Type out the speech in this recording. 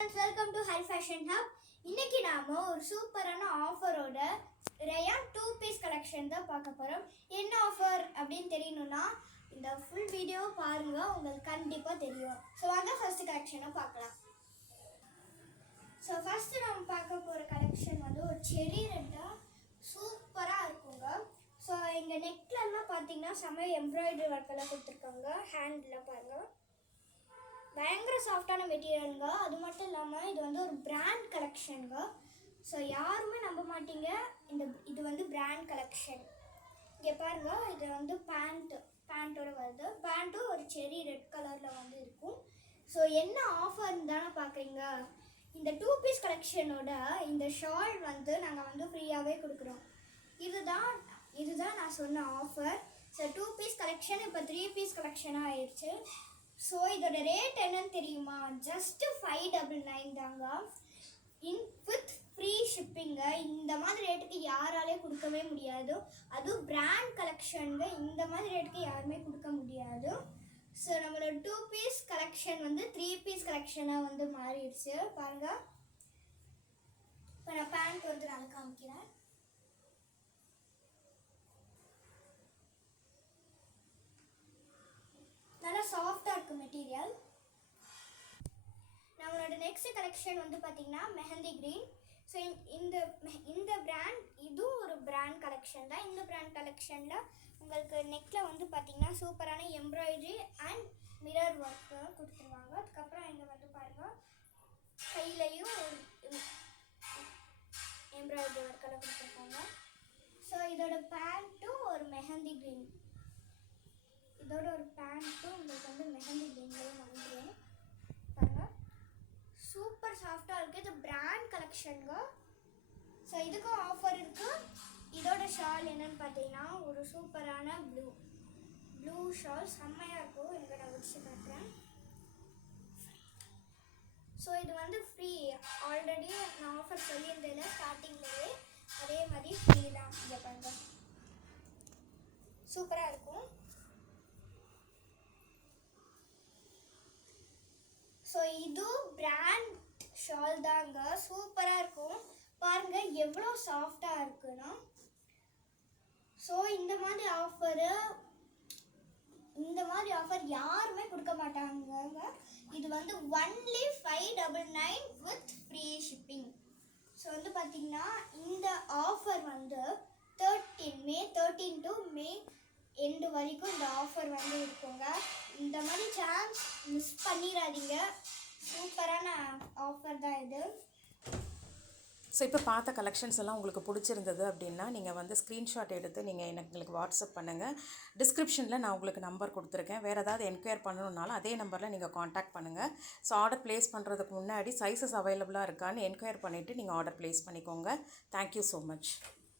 Welcome to high fashion hub. இன்னைக்கு நாம ஒரு சூப்பரான ஆஃபரோட ரயான் 2 பீஸ் கலெக்ஷன் தான் பார்க்க போறோம். என்ன ஆஃபர் அப்படின்னு தெரியணும்னா இந்த ஃபுல் வீடியோ பாருங்க, உங்களுக்கு கண்டிப்பா தெரியும். ஸோ வாங்க ஃபர்ஸ்ட் கலெக்ஷனை பார்க்கலாம். ஸோ ஃபர்ஸ்ட் நம்ம பார்க்க போற கலெக்ஷன் வந்து ஒரு செரி ரெட்டா சூப்பரா இருக்குங்க. ஸோ எங்க நெக்லெல்லாம் பார்த்தீங்கன்னா செம்ம எம்ப்ராய்டரி ஒர்க்கெல்லாம் கொடுத்துருக்காங்க. ஹேண்டில் பாருங்க, பயங்கர சாஃப்டான மெட்டீரியலுங்க. அது மட்டும் இல்லாமல் இது வந்து ஒரு பிராண்ட் கலெக்ஷனுங்க. ஸோ யாருமே நம்ப மாட்டீங்க, இது வந்து பிராண்ட் கலெக்ஷன். இங்கே பாருங்க, இது வந்து பேண்ட்டோட வருது. பேண்ட்டும் ஒரு செரி ரெட் கலரில் வந்து இருக்கும். ஸோ என்ன ஆஃபர்னு தானே பார்க்குறீங்க. இந்த 2 பீஸ் கலெக்ஷனோட இந்த ஷால் வந்து நாங்கள் வந்து ஃப்ரீயாகவே கொடுக்குறோம். இதுதான் நான் சொன்ன ஆஃபர். ஸோ 2 பீஸ் கலெக்ஷன் இப்போ 3 பீஸ் கலெக்ஷனாக ஆயிடுச்சு. ஸோ இதோட ரேட் என்னன்னு தெரியுமா? ஜஸ்ட் 599 தாங்க, வித் ஃப்ரீ ஷிப்பிங்க. இந்த மாதிரி ரேட்டுக்கு யாராலே கொடுக்கவே முடியாது. அதுவும் பிராண்ட் கலெக்ஷனுங்க, இந்த மாதிரி ரேட்டுக்கு யாருமே கொடுக்க முடியாது. ஸோ நம்மளோட 2 பீஸ் கலெக்ஷன் வந்து 3 பீஸ் கலெக்ஷனாக வந்து மாறிடுச்சு பாருங்க. இப்போ நான் பேண்ட் வந்து நான் காமிக்கிறேன். நல்லா சாஃப்டாக இருக்குது மெட்டீரியல். நம்மளோட நெக்ஸ்ட் கலெக்ஷன் வந்து பார்த்திங்கன்னா மெஹந்தி க்ரீன். ஸோ இந்த பிராண்ட், இதுவும் ஒரு பிராண்ட் கலெக்ஷன் தான். இந்த பிராண்ட் கலெக்ஷனில் உங்களுக்கு நெக்கில் வந்து பார்த்திங்கன்னா சூப்பரான எம்ப்ராய்டரி அண்ட் மிரர் ஒர்க்கு கொடுத்துருவாங்க. அதுக்கப்புறம் இங்கே வந்து பாருங்கள், கையிலையும் எம்ப்ராய்டரி ஒர்க்கெல்லாம் கொடுத்துருக்காங்க. ஸோ இதோட பேண்ட்டும் ஒரு மெஹந்தி க்ரீன், இதோட ஒரு பேண்ட்டும் உங்களுக்கு வந்து மெஹந்தி க்ரீன்லேயும் வந்துடும் பாருங்கள். சூப்பர் சாஃப்டாக இருக்குது. இது பிராண்ட் கலெக்ஷனுங்க. ஸோ இதுக்கும் ஆஃபர் இருக்குது. இதோட ஷால் என்னன்னு பார்த்தீங்கன்னா ஒரு சூப்பரான ப்ளூ ஷால், செம்மையாக இருக்கும். எனக்கு நான் வச்சு காட்டுறேன். ஸோ இது வந்து ஃப்ரீ. ஆல்ரெடி நான் ஆஃபர் சொல்லியிருந்தேன் ஸ்டார்டிங்லேயே, அதே மாதிரி ஃப்ரீ தான். இங்கே பாருங்க, சூப்பராக இருக்கும். ஸோ இது பிராண்ட் ஷால் தாங்க, சூப்பராக இருக்கும். பாருங்கள் எவ்வளோ சாஃப்டாக இருக்குன்னா. ஸோ இந்த மாதிரி ஆஃபர் யாருமே கொடுக்க மாட்டாங்க. இது வந்து only 599 with free shipping. So வந்து பார்த்திங்கன்னா இந்த ஆஃபர் வந்து மே 13 டு மே எண்டு வரைக்கும் இந்த ஆஃபர் வந்து இருக்குங்க. இந்த மாதிரி சான்ஸ் மிஸ் பண்ணிடாதீங்க. சூப்பரான ஆஃபர் தான் இது. ஸோ இப்போ பார்த்த கலெக்ஷன்ஸ் எல்லாம் உங்களுக்கு பிடிச்சிருந்தது அப்படின்னா நீங்கள் வந்து ஸ்க்ரீன்ஷாட் எடுத்து நீங்கள் எங்களுக்கு வாட்ஸ்அப் பண்ணுங்கள். டிஸ்கிரிப்ஷனில் நான் உங்களுக்கு நம்பர் கொடுத்துருக்கேன். வேறு ஏதாவது என்கொயர் பண்ணணுன்னாலும் அதே நம்பரில் நீங்கள் காண்டாக்ட் பண்ணுங்கள். ஸோ ஆர்டர் ப்ளேஸ் பண்ணுறதுக்கு முன்னாடி சைஸஸ் அவைலபிளாக இருக்கான்னு என்கொயர் பண்ணிவிட்டு நீங்கள் ஆர்டர் ப்ளேஸ் பண்ணிக்கோங்க. Thank you so much.